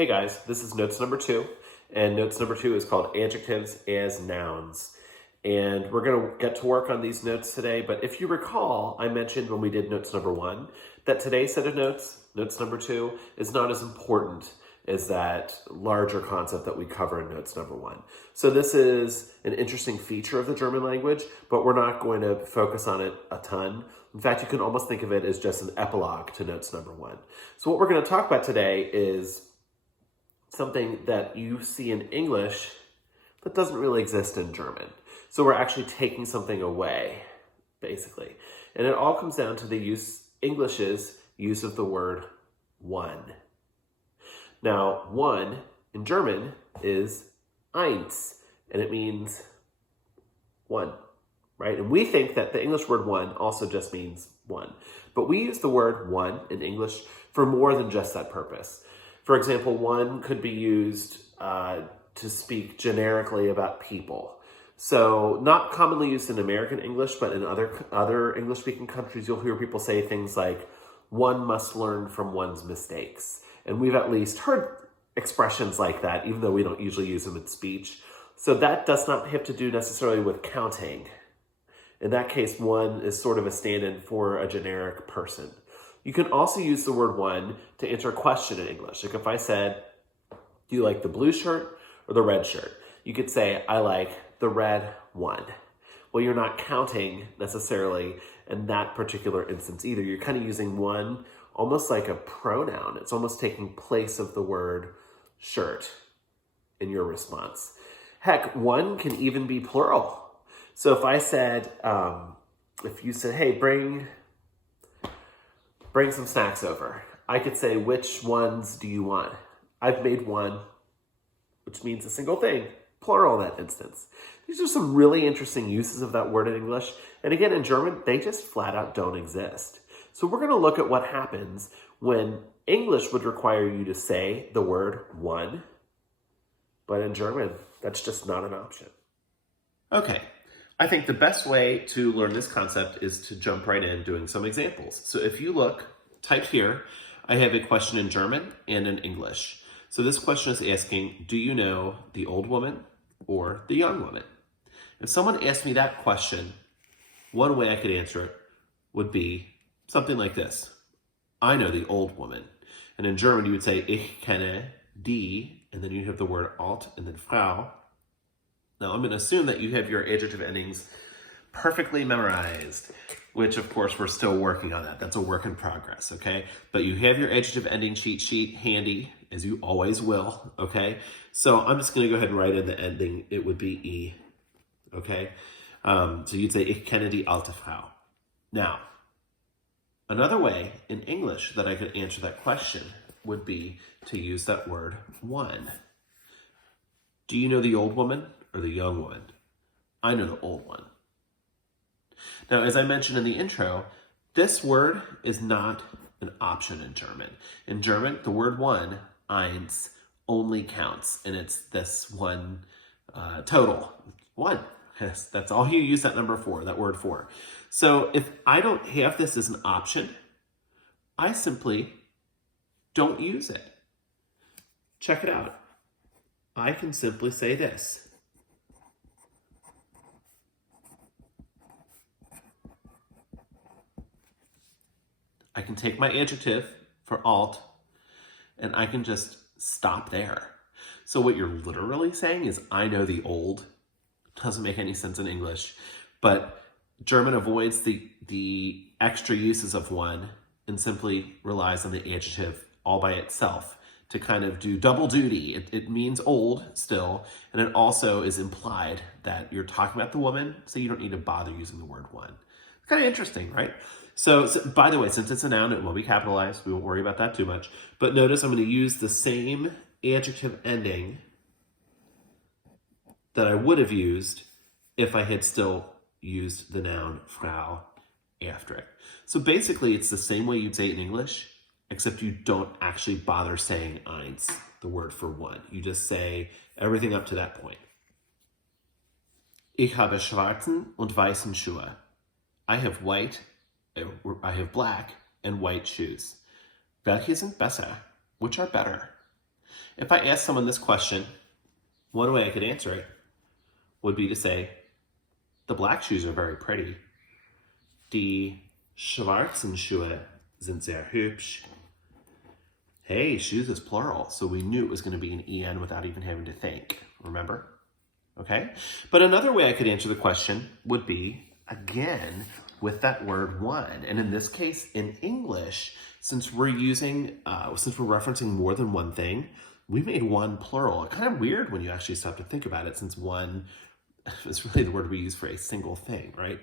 Hey guys, this is notes number 2, and notes number 2 is called Adjectives as Nouns. And we're going to get to work on these notes today, but if you recall, I mentioned when we did notes number 1 that today's set of notes, notes number 2, is not as important as that larger concept that we cover in notes number 1. So this is an interesting feature of the German language, but we're not going to focus on it a ton. In fact, you can almost think of it as just an epilogue to notes number 1. So what we're going to talk about today is something that you see in English that doesn't really exist in German. So we're actually taking something away, basically. And it all comes down to the English's use of the word one. Now, one in German is eins, and it means one, right? And we think that the English word one also just means one. But we use the word one in English for more than just that purpose. For example, one could be used to speak generically about people. So not commonly used in American English, but in other English-speaking countries, you'll hear people say things like, one must learn from one's mistakes. And we've at least heard expressions like that, even though we don't usually use them in speech. So that does not have to do necessarily with counting. In that case, one is sort of a stand-in for a generic person. You can also use the word one to answer a question in English. Like if I said, do you like the blue shirt or the red shirt? You could say, I like the red one. Well, you're not counting necessarily in that particular instance either. You're kind of using one almost like a pronoun. It's almost taking place of the word shirt in your response. Heck, one can even be plural. So if I said, if you said, hey, bring some snacks over, I could say, which ones do you want? I've made one, which means a single thing, plural in that instance. These are some really interesting uses of that word in English. And again, in German, they just flat out don't exist. So we're going to look at what happens when English would require you to say the word one, but in German, that's just not an option. Okay. I think the best way to learn this concept is to jump right in doing some examples. So if you look, typed here, I have a question in German and in English. So this question is asking, do you know the old woman or the young woman? If someone asked me that question, one way I could answer it would be something like this. I know the old woman. And in German, you would say, ich kenne die, and then you have the word alt and then Frau. Now, I'm going to assume that you have your adjective endings perfectly memorized, which, of course, we're still working on that. That's a work in progress, okay? But you have your adjective ending cheat sheet handy, as you always will, okay? So I'm just going to go ahead and write in the ending. It would be E, okay? So you'd say, ich kenne die alte Frau. Now, another way in English that I could answer that question would be to use that word one. Do you know the old woman or the young woman? I know the old one. Now, as I mentioned in the intro, this word is not an option in German. In German, the word one, eins, only counts, and it's this one total, one. Yes, that's all you use that number for, that word for. So if I don't have this as an option, I simply don't use it. Check it out. I can simply say this. I can take my adjective for alt, and I can just stop there. So what you're literally saying is, I know the old. Doesn't make any sense in English, but German avoids the extra uses of one and simply relies on the adjective all by itself to kind of do double duty. It means old still, and it also is implied that you're talking about the woman, so you don't need to bother using the word one. It's kind of interesting, right? So by the way, since it's a noun, it will be capitalized. We won't worry about that too much. But notice I'm going to use the same adjective ending that I would have used if I had still used the noun Frau after it. So basically, it's the same way you'd say it in English, except you don't actually bother saying eins, the word for one. You just say everything up to that point. Ich habe schwarzen und weißen Schuhe. I have black and white shoes. Welche sind besser? Which are better? If I ask someone this question, one way I could answer it would be to say, the black shoes are very pretty. Die schwarzen Schuhe sind sehr hübsch. Hey, shoes is plural, so we knew it was going to be an en without even having to think. Remember? Okay? But another way I could answer the question would be, again, with that word one. And in this case, in English, since we're referencing more than one thing, we made one plural. It's kind of weird when you actually stop to think about it, since one is really the word we use for a single thing, right?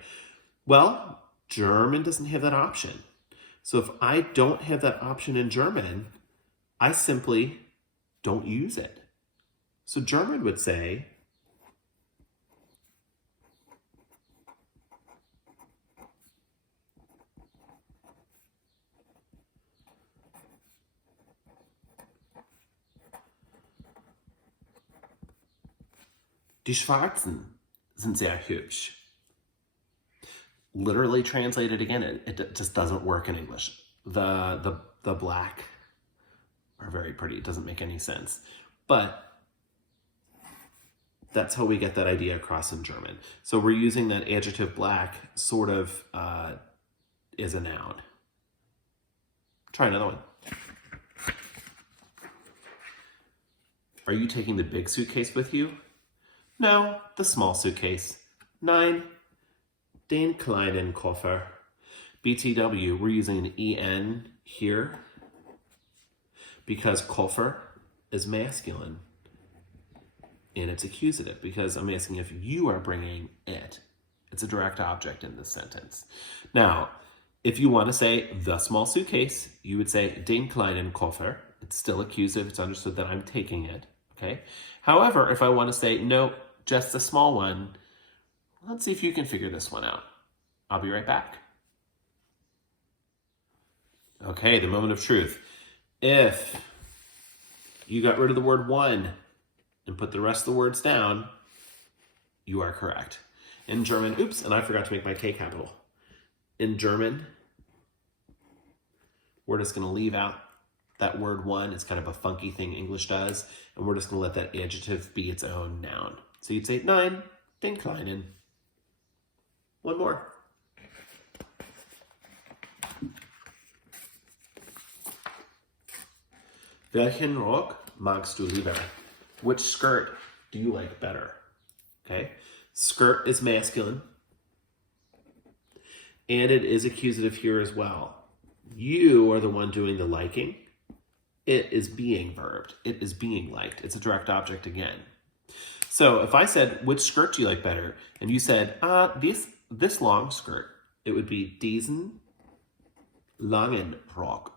Well, German doesn't have that option. So if I don't have that option in German, I simply don't use it. So German would say, die Schwarzen sind sehr hübsch. Literally translated again, it just doesn't work in English. The black are very pretty. It doesn't make any sense. But that's how we get that idea across in German. So we're using that adjective black sort of as a noun. Try another one. Are you taking the big suitcase with you? No, the small suitcase. Nein, den kleinen Koffer. BTW, we're using an en here because Koffer is masculine and it's accusative because I'm asking if you are bringing it. It's a direct object in this sentence. Now, if you want to say the small suitcase, you would say den kleinen Koffer. It's still accusative. It's understood that I'm taking it. Okay. However, if I want to say no, just the small one, let's see if you can figure this one out. I'll be right back. Okay, the moment of truth. If you got rid of the word one and put the rest of the words down, you are correct. In German, oops, and I forgot to make my K capital. In German, we're just going to leave out that word one. It's kind of a funky thing English does, and we're just going to let that adjective be its own noun. So you'd say, nein, den kleinen. One more. Welchen Rock magst du lieber? Which skirt do you like better? Okay. Skirt is masculine. And it is accusative here as well. You are the one doing the liking. It is being verbed. It is being liked. It's a direct object again. So if I said, which skirt do you like better? And you said, this long skirt, it would be diesen langen Rock.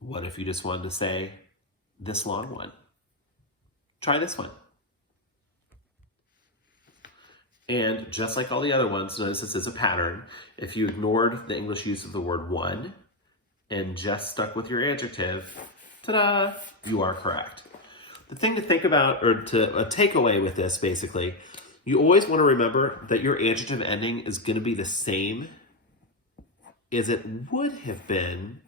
What if you just wanted to say this long one? Try this one. And just like all the other ones, notice this is a pattern. If you ignored the English use of the word one and just stuck with your adjective, ta-da, you are correct. The thing to think about, or a takeaway with this, basically, you always want to remember that your adjective ending is going to be the same as it would have been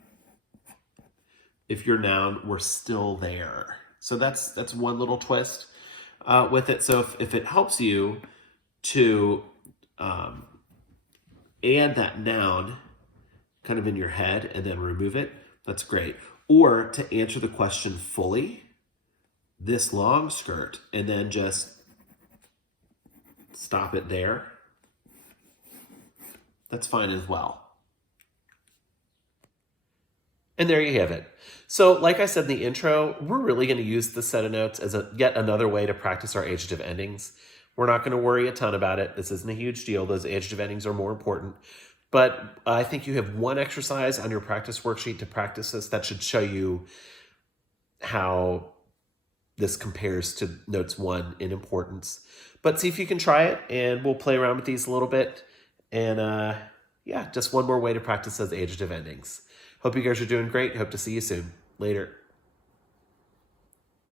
if your noun were still there. So that's one little twist with it. So if it helps you to add that noun kind of in your head and then remove it, that's great. Or to answer the question fully, this long skirt, and then just stop it there, that's fine as well. And there you have it. So like I said in the intro, we're really going to use this set of notes as yet another way to practice our adjective endings. We're not going to worry a ton about it. This isn't a huge deal. Those adjective endings are more important. But I think you have one exercise on your practice worksheet to practice this that should show you how this compares to notes one in importance. But see if you can try it, and we'll play around with these a little bit. And yeah, just one more way to practice those adjective endings. Hope you guys are doing great. Hope to see you soon. Later.